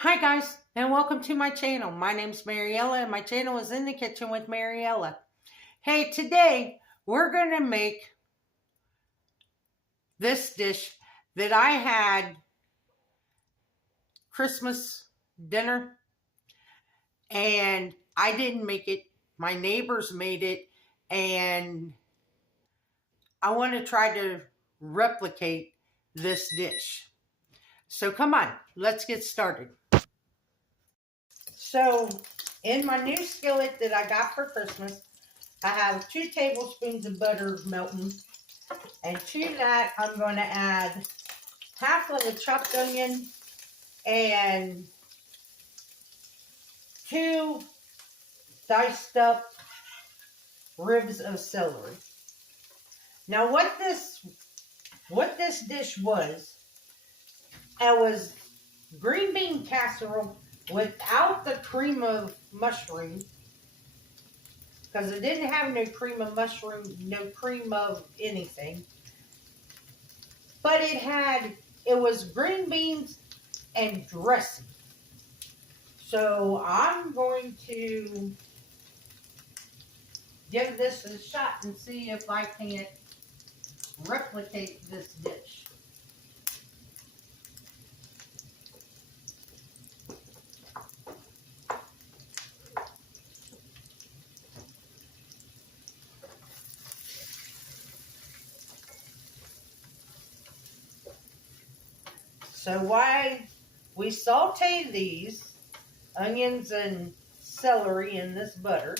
Hi guys, and welcome to my channel. My name's Mariella, and my channel is In the Kitchen with Mariella. Hey, today we're going to make this dish that I had Christmas dinner, and I didn't make it. My neighbors made it, and I want to try to replicate this dish. So come on, let's get started. So in my new skillet that I got for Christmas, I have 2 tablespoons of butter melting, and to that I'm going to add half of a chopped onion and 2 diced up ribs of celery. Now what this dish was, it was green bean casserole without the cream of mushroom, because it didn't have no cream of mushroom, no cream of anything. But it was green beans and dressing. So I'm going to give this a shot and see if I can't replicate this dish. So while we saute these onions and celery in this butter,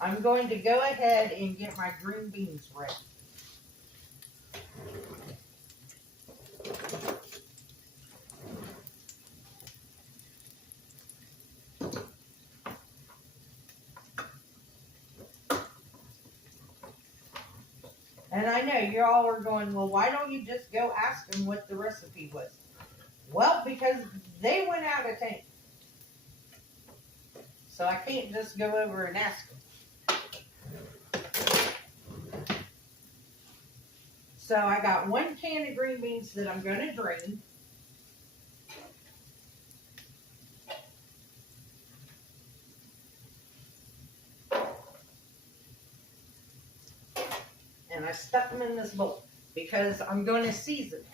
I'm going to go ahead and get my green beans ready. And I know you all are going, well, why don't you just go ask them what the recipe was? Well, because they went out of town. So I can't just go over and ask them. So I got 1 can of green beans that I'm going to drain. And I stuck them in this bowl because I'm going to season.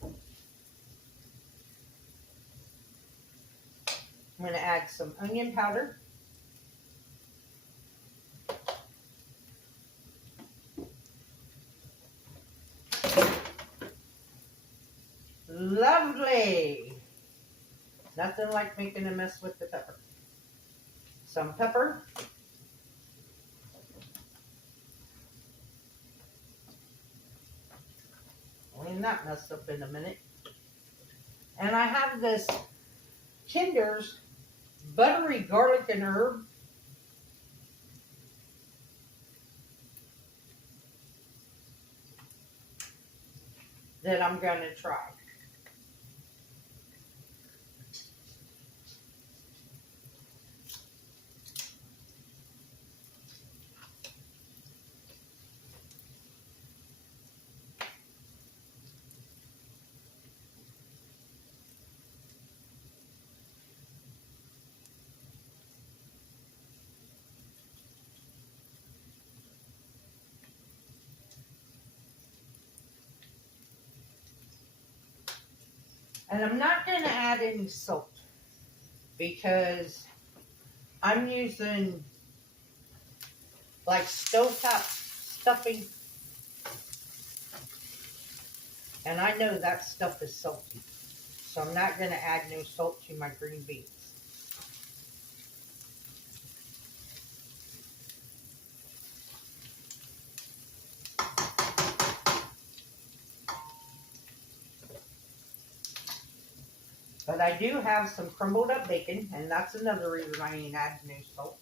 I'm going to add some onion powder. Lovely. Nothing like making a mess with the pepper. Some pepper. Clean that mess up in a minute. And I have this Kinder's buttery garlic and herb. That I'm going to try. And I'm not going to add any salt because I'm using like stovetop stuffing, and I know that stuff is salty. So I'm not going to add no salt to my green beans. But I do have some crumbled up bacon, and that's another reason I ain't adding no salt.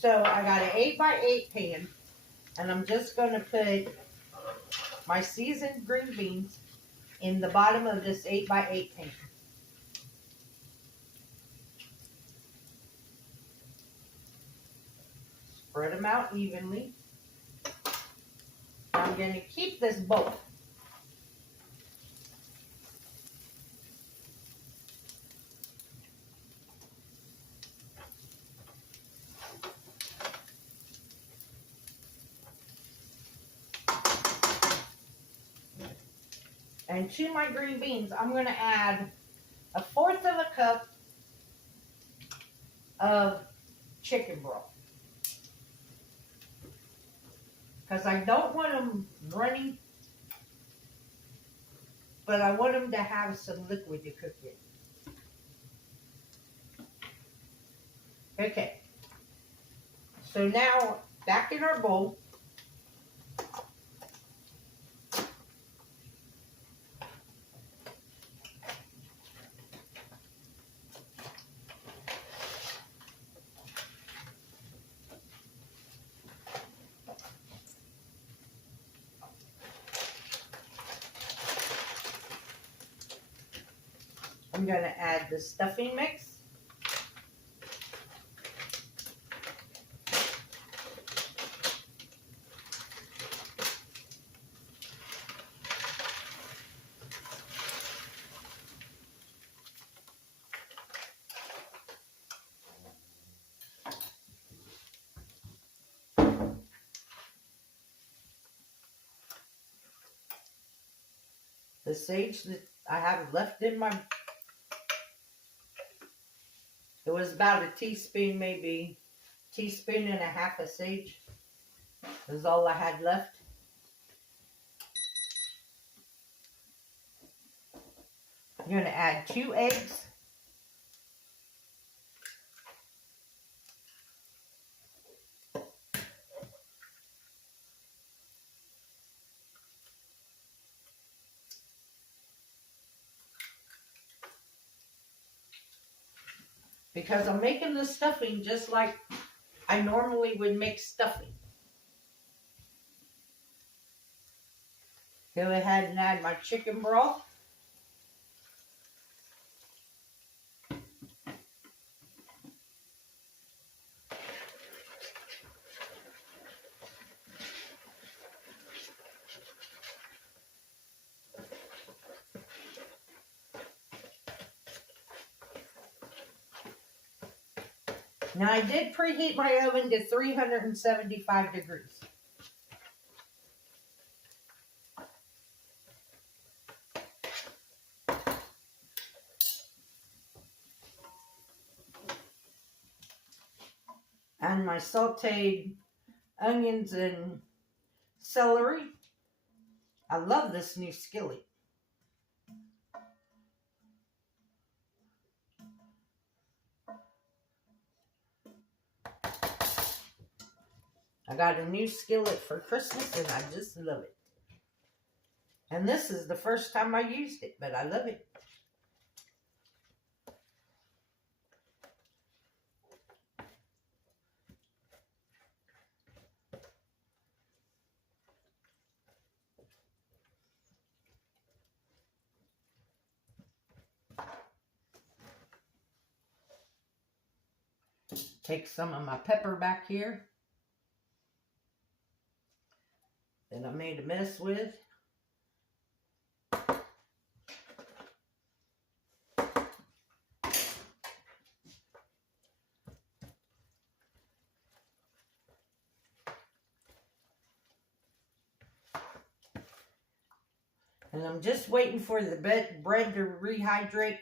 So I got an 8x8 pan, and I'm just going to put my seasoned green beans in the bottom of this 8x8 pan. Spread them out evenly. I'm going to keep this bowl. And to my green beans, I'm going to add 1/4 of a cup of chicken broth. Because I don't want them runny, but I want them to have some liquid to cook in. Okay. So now, back in our bowl, I'm going to add the stuffing mix. The sage that I have left in my, it was about a teaspoon, maybe teaspoon and a half of sage. Is all I had left. I'm going to add 2 eggs. Because I'm making the stuffing just like I normally would make stuffing. Go ahead and add my chicken broth. Now I did preheat my oven to 375 degrees. And my sauteed onions and celery. I love this new skillet. I got a new skillet for Christmas and I just love it. And this is the first time I used it, but I love it. Take some of my pepper back here that I made a mess with. And I'm just waiting for the bread to rehydrate.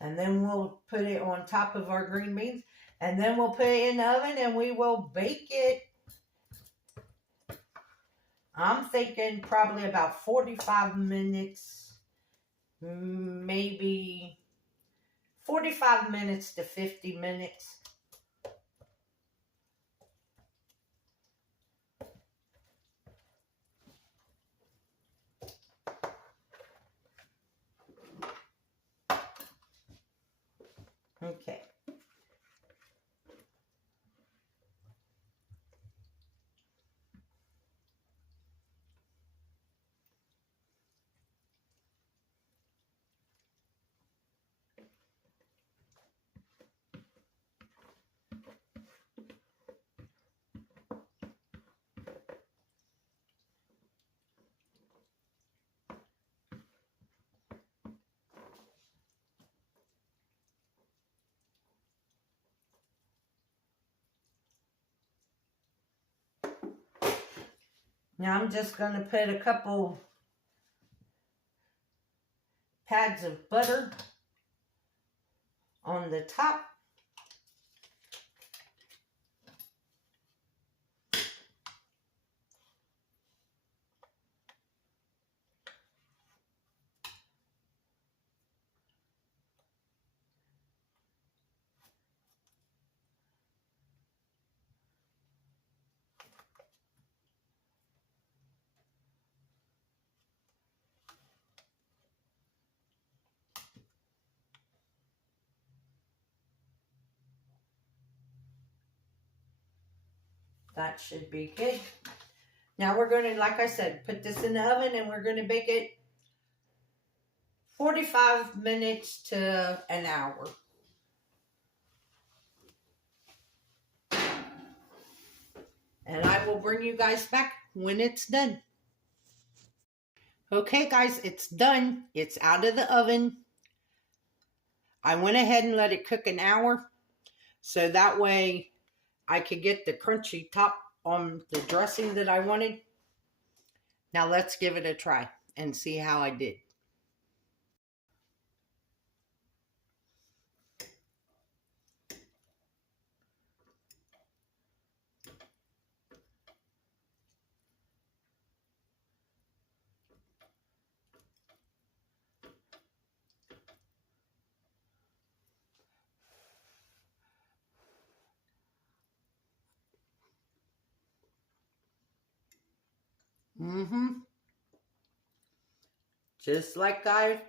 And then we'll put it on top of our green beans. And then we'll put it in the oven and we will bake it. I'm thinking probably about 45 minutes, maybe 45 minutes to 50 minutes. Okay. Now I'm just going to put a couple pads of butter on the top. That should be good. Now we're going to, like I said, put this in the oven and we're going to bake it 45 minutes to an hour. And I will bring you guys back when it's done. Okay guys, it's done. It's out of the oven. I went ahead and let it cook an hour. So that way I could get the crunchy top on the dressing that I wanted. Now let's give it a try and see how I did. Just like I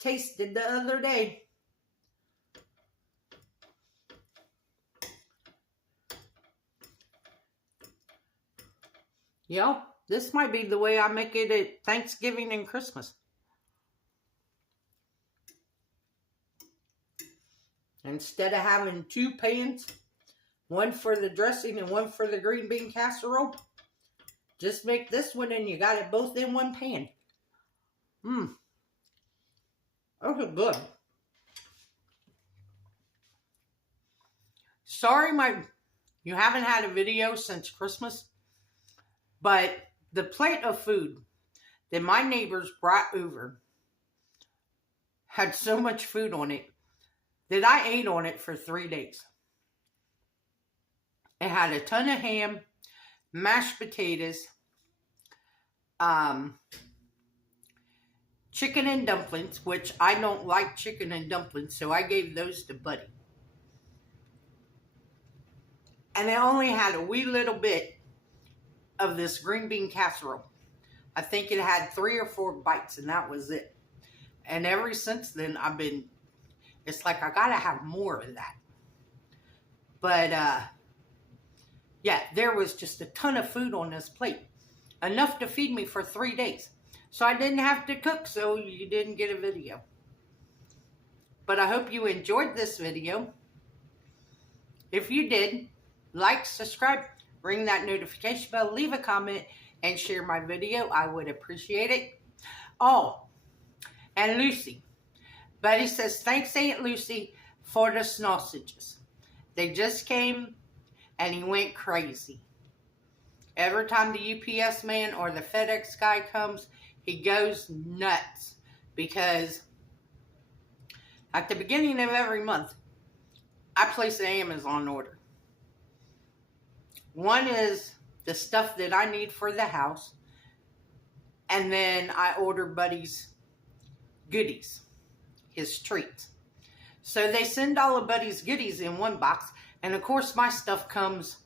tasted the other day. Yo, this might be the way I make it at Thanksgiving and Christmas. Instead of having two pans, one for the dressing and one for the green bean casserole, just make this one and you got it both in one pan. Those are good. Sorry you haven't had a video since Christmas, but the plate of food that my neighbors brought over had so much food on it that I ate on it for 3 days. It had a ton of ham, mashed potatoes, chicken and dumplings, which I don't like chicken and dumplings, so I gave those to Buddy. And it only had a wee little bit of this green bean casserole. I think it had 3 or 4 bites, and that was it. And ever since then, it's like I gotta have more of that. But, yeah, there was just a ton of food on this plate. Enough to feed me for 3 days. So I didn't have to cook, so you didn't get a video. But I hope you enjoyed this video. If you did, like, subscribe, ring that notification bell, leave a comment, and share my video. I would appreciate it. Oh, and Lucy. Buddy says, thanks, Aunt Lucy, for the sausages. They just came, and he went crazy. Every time the UPS man or the FedEx guy comes, he goes nuts. Because at the beginning of every month, I place an Amazon order. One is the stuff that I need for the house. And then I order Buddy's goodies, his treats. So they send all of Buddy's goodies in one box. And of course my stuff comes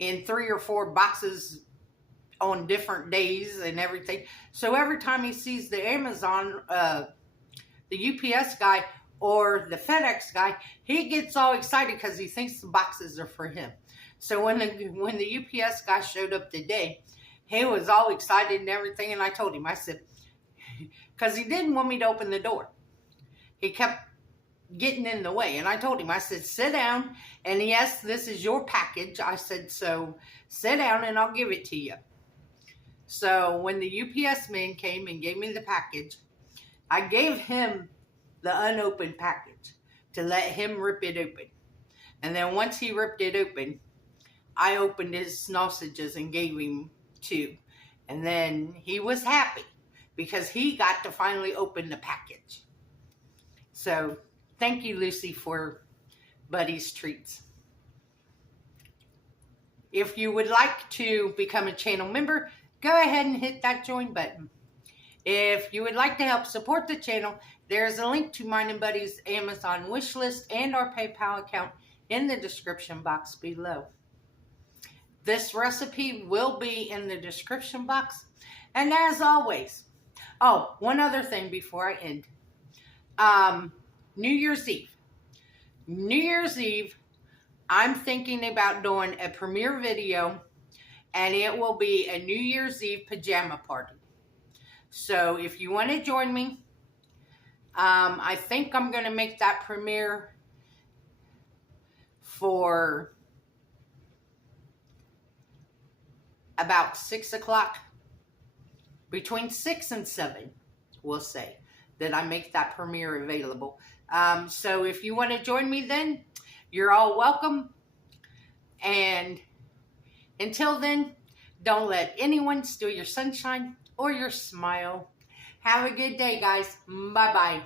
in 3 or 4 boxes on different days and everything. So every time he sees the Amazon, the UPS guy or the FedEx guy, he gets all excited because he thinks the boxes are for him. So when the UPS guy showed up today, he was all excited and everything. And I told him, I said, because he didn't want me to open the door. He kept getting in the way. And I told him, I said, sit down. And yes, this is your package. I said, so sit down and I'll give it to you. So when the UPS man came and gave me the package, I gave him the unopened package to let him rip it open. And then once he ripped it open, I opened his sausages and gave him 2. And then he was happy because he got to finally open the package. So thank you, Lucy, for Buddy's treats. If you would like to become a channel member, go ahead and hit that join button. If you would like to help support the channel, there's a link to mine and Buddy's Amazon wish list and our PayPal account in the description box below. This recipe will be in the description box. And as always, oh, one other thing before I end. New Year's Eve. New Year's Eve, I'm thinking about doing a premiere video, and it will be a New Year's Eve pajama party. So if you want to join me, I think I'm going to make that premiere for about 6 o'clock. Between 6 and 7, we'll say, that I make that premiere available. So if you want to join me then, you're all welcome. And until then, don't let anyone steal your sunshine or your smile. Have a good day, guys. Bye-bye.